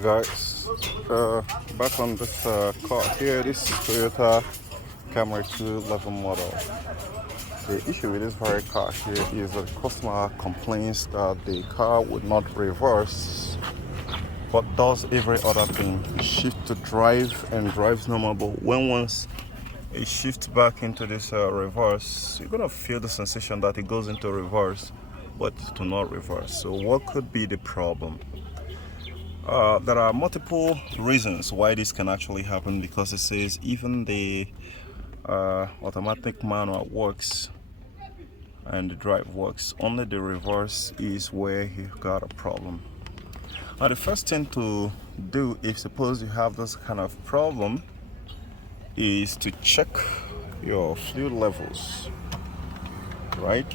Guys, back on this car here, this Toyota Camry 211 model. The issue with this very car here is that the customer complains that the car would not reverse but does every other thing. Shift to drive and drives normal, but when once it shifts back into this reverse, you're gonna feel the sensation that it goes into reverse but to not reverse. So what could be the problem? There are multiple reasons why this can actually happen, because it says even the automatic manual works and the drive works, only the reverse is where you've got a problem. Now the first thing to do, if suppose you have this kind of problem, is to check your fluid levels, right?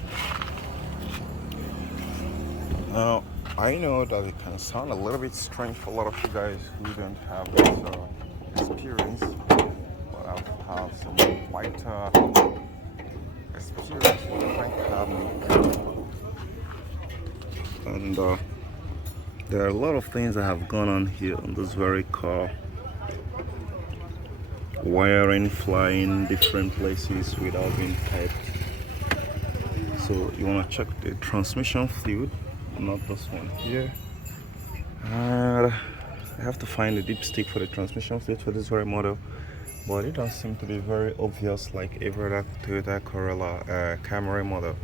Now I know that it can sound a little bit strange for a lot of you guys who don't have this experience, but I've had some quite experience with different car makes. And there are a lot of things that have gone on here on this very car. Wiring flying different places without being piped. So you want to check the transmission fluid, not this one here. And I have to find a dipstick for the transmission fluid for this very model, but it doesn't seem to be very obvious like every other Toyota Corolla Camry model.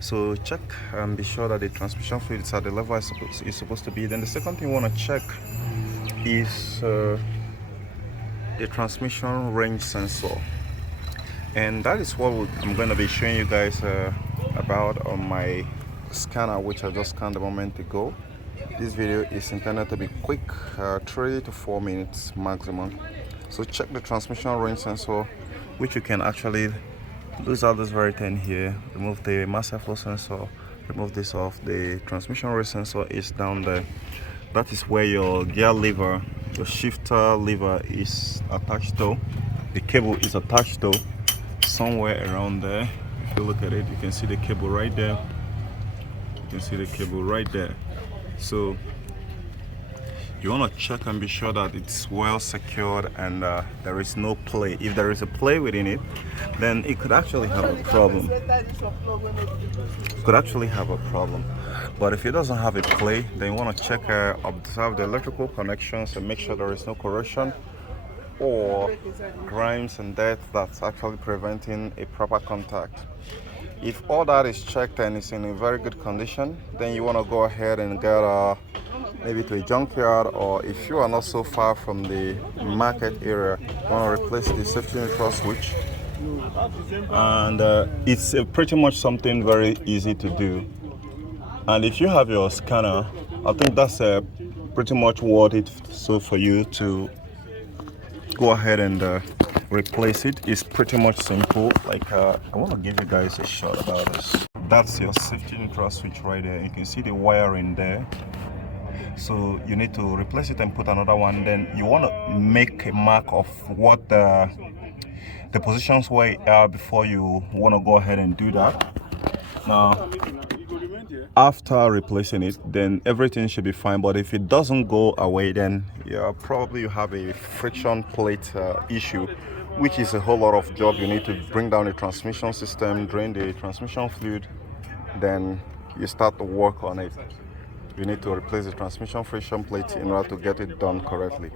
So check and be sure that the transmission fluid is at the level it's supposed to be. Then the second thing you want to check is the transmission range sensor, and that is what I'm going to be showing you guys about on my scanner, which I just scanned a moment ago. This video is intended to be quick, 3 to 4 minutes maximum. So check the transmission range sensor, which you can actually lose out this very thing here. Remove the mass airflow sensor, remove this off. The transmission range sensor is down there. That is where your gear lever, your shifter lever is attached to. The cable is attached to somewhere around there. If you look at it, you can see the cable right there. You can see the cable right there. So you want to check and be sure that it's well secured and there is no play. If there is a play within it, then it could actually have a problem. But if it doesn't have a play, then you want to check, observe the electrical connections and make sure there is no corrosion or grimes and dirt that's actually preventing a proper contact. If all that is checked and it's in a very good condition, then you want to go ahead and get maybe to a junkyard, or if you are not so far from the market area, you want to replace the safety neutral switch. And it's pretty much something very easy to do. And if you have your scanner, I think that's pretty much worth it. So for you to go ahead and replace it is pretty much simple. Like I want to give you guys a shot about this. That's your safety neutral switch right there. You can see the wiring there. So you need to replace it and put another one. Then you want to make a mark of what the positions where you are before you want to go ahead and do that. Now after replacing it, then everything should be fine. But if it doesn't go away, then probably you have a friction plate issue, which is a whole lot of job. You need to bring down the transmission system, drain the transmission fluid, then you start to work on it. You need to replace the transmission friction plate in order to get it done correctly.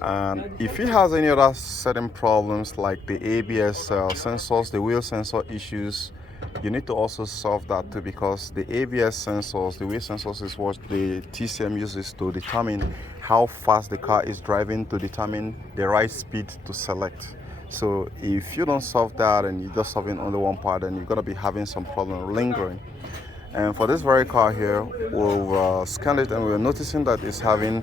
And if it has any other certain problems like the ABS sensors, the wheel sensor issues, you need to also solve that too, because the ABS sensors, the wheel sensors, is what the TCM uses to determine how fast the car is driving, to determine the right speed to select. So if you don't solve that and you're just solving only one part, then you're going to be having some problem lingering. And for this very car here, we've scanned it and we're noticing that it's having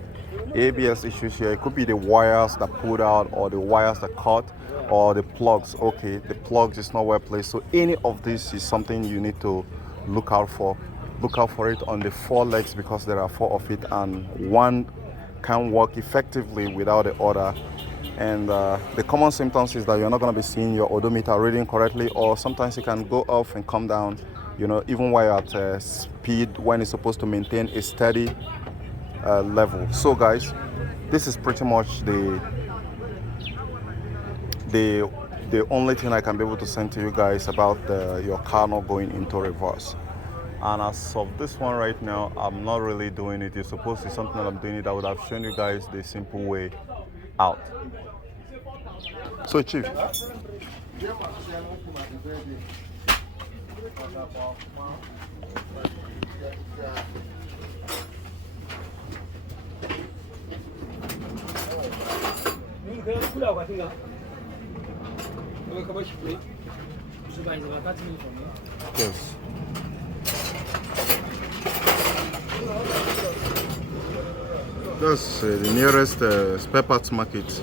ABS issues here. It could be the wires that pulled out, or the wires that cut, or the plugs. Okay, the plugs is not well placed. So any of this is something you need to look out for. Look out for it on the 4 legs, because there are 4 of it and one can work effectively without the other. And the common symptoms is that you're not going to be seeing your odometer reading correctly, or sometimes it can go off and come down, even while you're at speed when it's supposed to maintain a steady level. So guys, this is pretty much the only thing I can be able to send to you guys about your car not going into reverse. And as of this one right now, I'm not really doing it. It's supposed to be something that I'm doing it. I would have shown you guys the simple way out. So Chief, yes. That's the nearest spare parts market.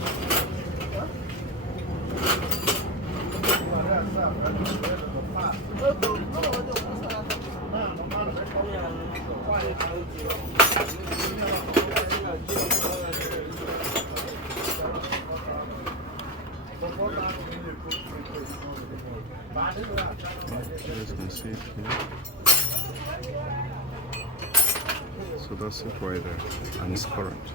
You guys can see it here. So that's it right there, and it's current.